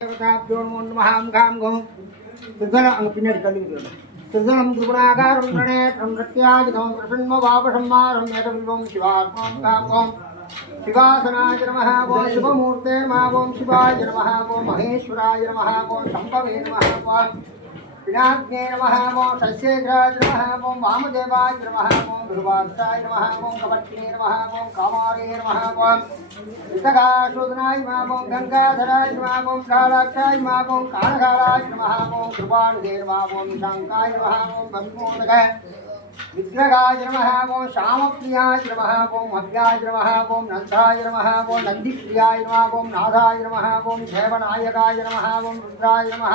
దేవతాభ్యో గాం గం త్రిదల అంగ పిన్నడి కళ్ళు విడుదల త్రిగుణాకారం ప్రణేత్రం నృత్యాజితం ప్రసన్న వాపసంహారం ఏకవివం శివాత్మం కామం శివాసనాయ నమ ఓం శివమూర్తే నమ ఓం శివాయ నమ ఓం మహేశ్వరాయ నమ ఓం శంభవే నమ ఓం వినాజ్ఞే నమః ఓం సస్యేగ్రాయ నమః ఓం వామదేవాయ నమః ఓం ధ్రువాక్షాయ నమః ఓం కపట్నే నమః ఓం కామారే నమః ఓం వితగాశోదనాయ నమః ఓం గంగాధరాయ నమః ఓం కాళాక్షాయ నమః ఓం కాళకాలాయ నమః ఓం కృపాణుదే నమః ఓం శంకాయ నమః ఓం భస్మోదక విగ్రహాయ నమః ఓం శ్యామప్రియాయ నమః ఓం అభ్యాయ నమః ఓం నందాయ నమః ఓం నందిప్రియాయ నమః ఓం నాథాయ నమః ఓం దేవనాయకాయ నమః ఓం రుద్రాయ నమః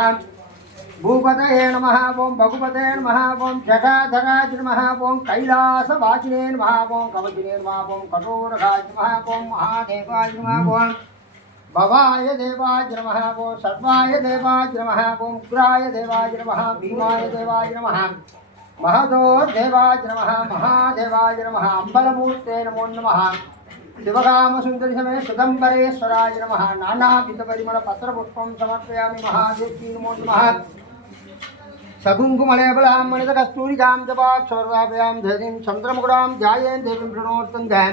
భూపతయే నమ ఓం భగుపతే నమ ఓం జటాధరాజ నమ ఓం కైలాసవాచినే నమ ఓం కవచినే నమ ఓం కఠోరగాయ నమ ఓం మహాదేవాయ నమ ఓం భవాయ దేవాయ నమ ఓం సర్వాయ దేవాయ నమ ఓం ఉగ్రాయ దేవాయ నమ భీమాయ దేవాయ నమ మహదోర్దేవాయ నమ మహాదేవాయ నమ అంబలమూర్తే నమో నమ శివకామసుందరి సమే సుదంబరేశ్వరాయ నమ పరిమళ పత్రపుష్పం సమర్పయామి మహాదేవ్యై నమో నమ सकुङ्कुमलेबलां मणितकस्तूरिकां जपाक्षौर्वाभ्यां धरीं चन्द्रमुकुरां ध्यायेन् देवीं प्रणोत्तन्धां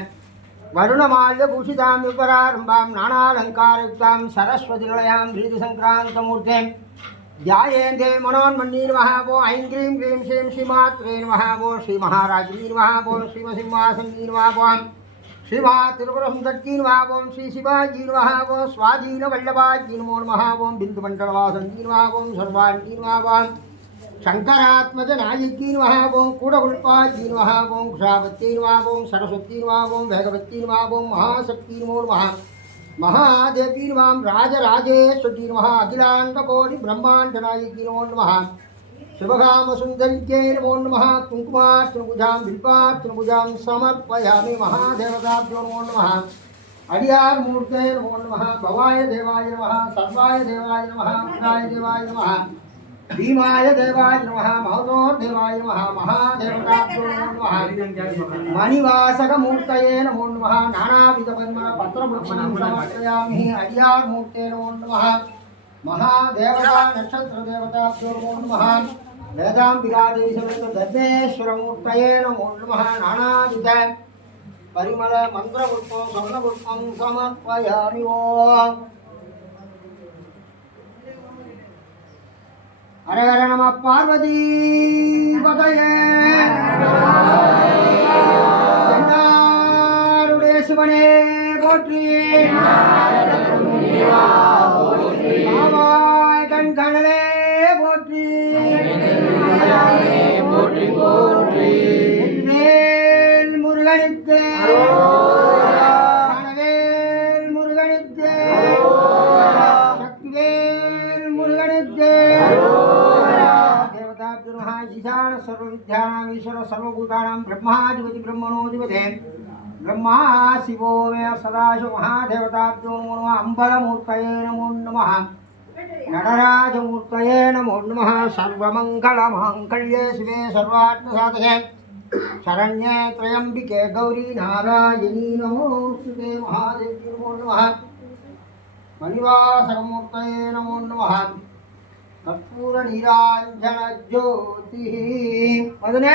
वरुणमाल्यभूषितां विपरारम्भां नानालङ्कारयुक्तां सरस्वतिनिलयां धृतिसङ्क्रान्तमूर्तिं ध्यायेन् देवी मनोन्मन्नीर् महाभो ऐं क्रीं क्रीं श्रीं श्रीमात्रेर् महाभो श्रीमहाराजनीर् महाभो श्रीमसिंहासनीर् महाभो श्रीमा तिरुपुरसुन्दर्जीन् महाभों श्रीशिवाजीन् महाभो स्वाधीनवल्लभाजीन् मोर्महाभों बिन्दुमण्डलवासन्दीन् महाभों सर्वान्नीर् महाभाम् ಶಂಕರಾತ್ಮದ ನಾಯಕೀನ್ ವಹ ಓಂ ಕೂಡಗುಲ್ಪಾಜೀನ್ ವಹ ಓಂ ಕ್ಷಾವತ್ತೀನ್ ವಹ ಓಂ ಸರಸ್ವತೀನ್ ವಹ ಓಂ ವೇಗವತ್ತೀನ್ ವಹ ಓಂ ಮಹಾಶಕ್ತೀನ್ ಓಂ ವಹ ಮಹಾದೇವೀನ್ ವಾಂ ರಾಜರಾಜೇಶ್ವರೀನ್ ವಹ ಅಖಿಲಾಂಡಕೋಟಿ ಬ್ರಹ್ಮಾಂಡ ನಾಯಕೀನ್ ಓಂ ನಮಃ ಶಿವಗಾಮಸುಂದರಿಕೇ ನಮೋ ನಮಃ ಕುಂಕುಮಾರ್ಚನಭುಜಾಂ ಬಿಲ್ಪಾರ್ಚನಭುಜಾಂ ಸಮರ್ಪಯಾಮಿ ಮಹಾದೇವತಾಭ್ಯೋ ನಮೋ ನಮಃ ಅಡಿಯಾರ್ ಮೂರ್ತೆ ನಮೋ ನಮಃ ಭವಾಯ ದೇವಾಯ ನಮಃ ಸರ್ವಾಯ ದೇವಾಯ ನಮಃ ಉದಾಯ ದೇವಾಯ ನಮಃ నమో నమః అడియార్ మూర్తే నమో నమః భవాయ దేవాయ నమః సర్వాయ దేవాయ నమః ఉగ్రాయ దేవాయ నమః భీమాయ దేవాయ నమః మహతోర్దేవాయ నమః మహాదేవతాభ్యో నమో నమః మణివాసకమూర్తయే నమో నమః నానావిధ పరిమళ పత్రపుష్పం సమర్పయామి అడియార్ మూర్తే నమో నమః మహాదేవతా నక్షత్ర దేవతాభ్యో నమో నమః వేదాంబికాదేవి సమేత దర్భేశ్వరమూర్తయే నమో నమః నానావిధ పరిమళ మంత్రపుష్పం స్వర్ణపుష్పం సమర్పయామి ఓం ஹரஹர நம பார்வதி பதையருடைய சிவனே போற்றி. மாவாய் கண்கடலே போற்றி. போற்றி போற்றி முருகனுக்கு. முருகனுக்கு. சக்திவேல் முருகனுக்கு. విజ్ఞాన సర్వవిద్యానాం ఈశ్వర సర్వభూతానాం బ్రహ్మాధిపతి బ్రహ్మణోధిపతే బ్రహ్మా శివో మే సదాశివ మహాదేవతాభ్యో నమ అంబలమూర్తయే నమో నమ నటరాజమూర్తయే నమో నమ సర్వమంగళమాంగళ్యే శివే సర్వాత్మసాధకే శరణ్యే త్రయంబికే గౌరీ నారాయణీ నమోస్తుతే మహాదేవి నమ మణివాసకమూర్తయే నమో నమ కర్పూర నీరాంజన జ్యోతి. వదనే